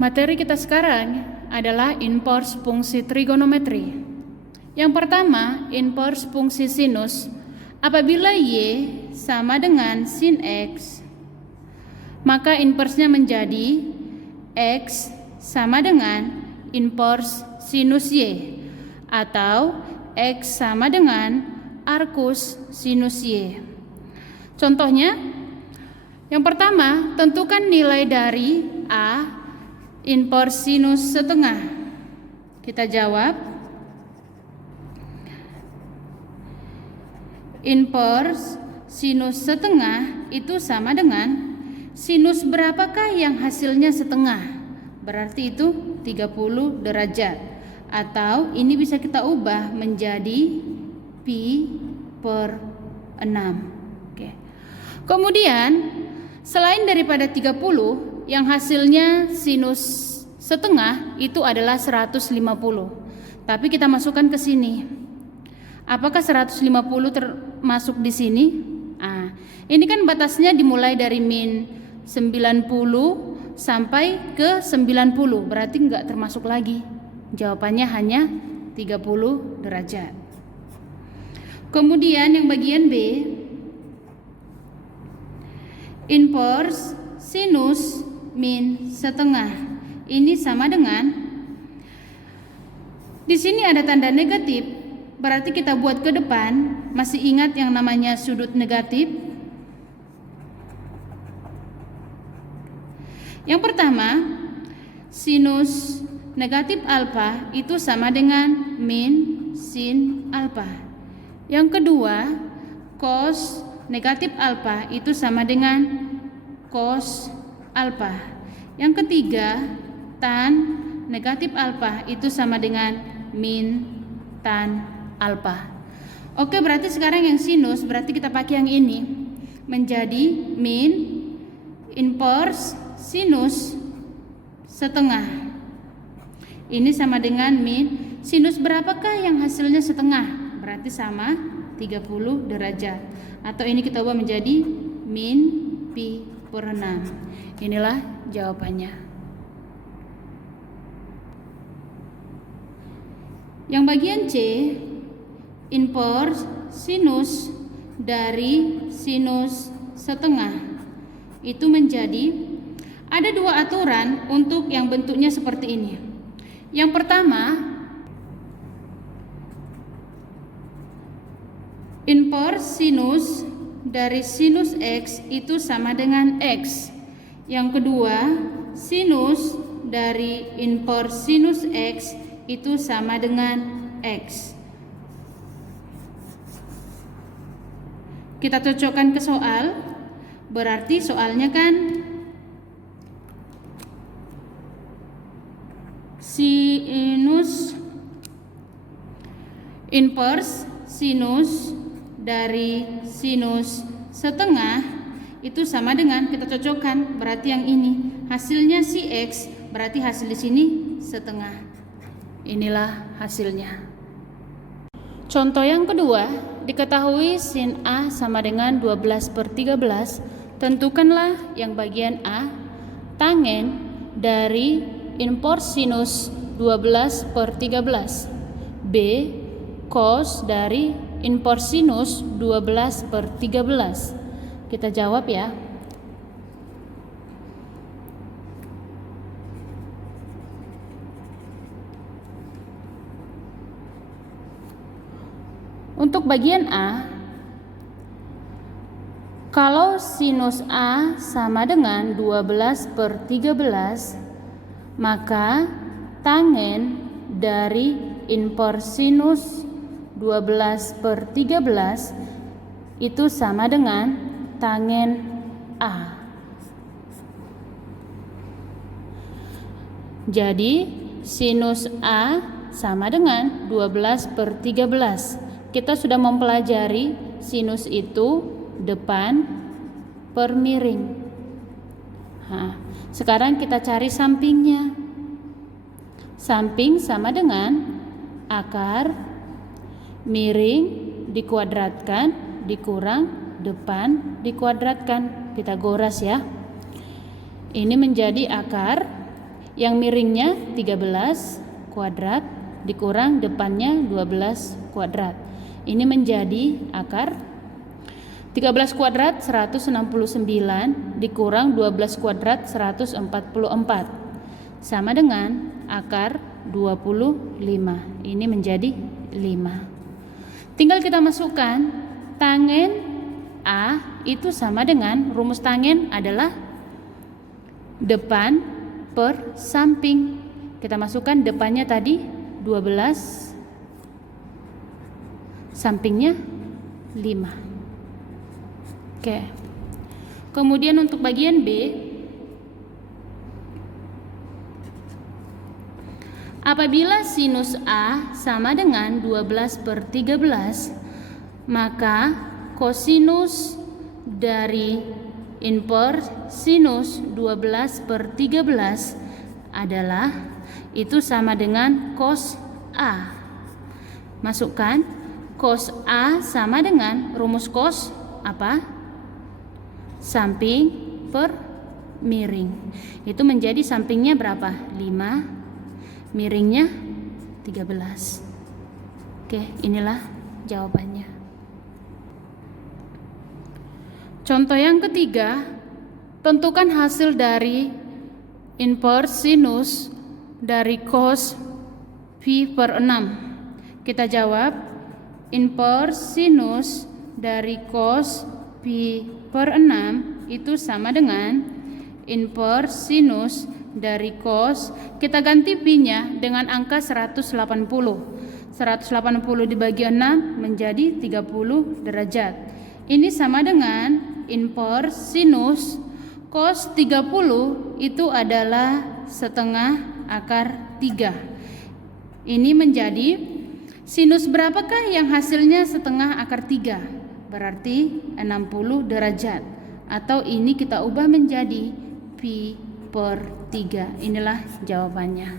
Materi kita sekarang adalah inverse fungsi trigonometri. Yang pertama, inverse fungsi sinus. Apabila Y sama dengan sin X, maka inversenya menjadi X sama dengan inverse sinus Y, atau X sama dengan arcus sinus Y. Contohnya, yang pertama, tentukan nilai dari A inverse sinus setengah. Kita jawab, inverse sinus setengah itu sama dengan sinus berapakah yang hasilnya setengah? Berarti itu 30 derajat. Atau ini bisa kita ubah menjadi pi per 6. Oke. Kemudian selain daripada 30 yang hasilnya sinus setengah itu adalah 150. Tapi kita masukkan ke sini. Apakah 150 termasuk di sini? Ini kan batasnya dimulai dari min 90 sampai ke 90. Berarti enggak termasuk lagi. Jawabannya hanya 30 derajat. Kemudian yang bagian B, inverse sinus min setengah. Ini sama dengan, di sini ada tanda negatif, berarti kita buat ke depan. Masih ingat yang namanya sudut negatif? Yang pertama, sinus negatif alfa itu sama dengan min sin alfa. Yang kedua, cos negatif alfa itu sama dengan cos alfa. Yang ketiga, tan negatif alfa itu sama dengan min tan alfa. Oke, berarti sekarang yang sinus berarti kita pakai yang ini, menjadi min inverse sinus setengah. Ini sama dengan min sinus berapakah yang hasilnya setengah? Berarti sama 30 derajat. Atau ini kita ubah menjadi min pi per 6. Inilah jawabannya. Yang bagian C, inverse sinus dari sinus setengah. Itu menjadi, ada dua aturan untuk yang bentuknya seperti ini. Yang pertama, inverse sinus dari sinus X itu sama dengan X. Yang kedua, sinus dari inverse sinus X itu sama dengan X. Kita cocokkan ke soal. Berarti soalnya kan sinus inverse sinus dari sinus setengah itu sama dengan, kita cocokkan, berarti yang ini hasilnya si X, berarti hasil di sini setengah. Inilah hasilnya. Contoh yang kedua, diketahui sin A sama dengan 12/13. Tentukanlah yang bagian A, tangen dari inverse sinus 12/13. B, cos dari inverse sinus 12/13. Kita jawab ya. Untuk bagian A, kalau sinus A sama dengan 12/13, maka tangen dari inverse sinus 12/13 itu sama dengan tangen A. Jadi sinus A sama dengan 12/13. Kita sudah mempelajari sinus itu depan per miring. Sekarang kita cari sampingnya. Samping sama dengan akar miring dikuadratkan dikurang depan dikuadratkan, Pitagoras ya. Ini menjadi akar, Yang miringnya 13 kuadrat dikurang depannya 12 kuadrat. Ini menjadi akar 13 kuadrat 169 dikurang 12 kuadrat 144 sama dengan akar 25. Ini menjadi 5. Tinggal kita masukkan tangen A itu sama dengan rumus tangen adalah depan per samping. Kita masukkan depannya tadi 12, sampingnya 5. Oke. Kemudian untuk bagian B, apabila sinus A sama dengan 12/13, maka kosinus dari inverse sinus 12/13 adalah itu sama dengan cos A. Masukkan cos A sama dengan rumus cos apa? Samping per miring. Itu menjadi sampingnya berapa? 5, miringnya 13. Oke, inilah jawabannya. Contoh yang ketiga, tentukan hasil dari inverse sinus dari cos pi per 6. Kita jawab, inverse sinus dari cos pi per 6 itu sama dengan inverse sinus dari cos, kita ganti pi-nya dengan angka 180. 180 dibagi 6 menjadi 30 derajat. Ini sama dengan inverse sinus cos 30 itu adalah setengah akar 3. Ini menjadi sinus berapakah yang hasilnya setengah akar 3? Berarti 60 derajat. Atau ini kita ubah menjadi pi per 3. Inilah jawabannya.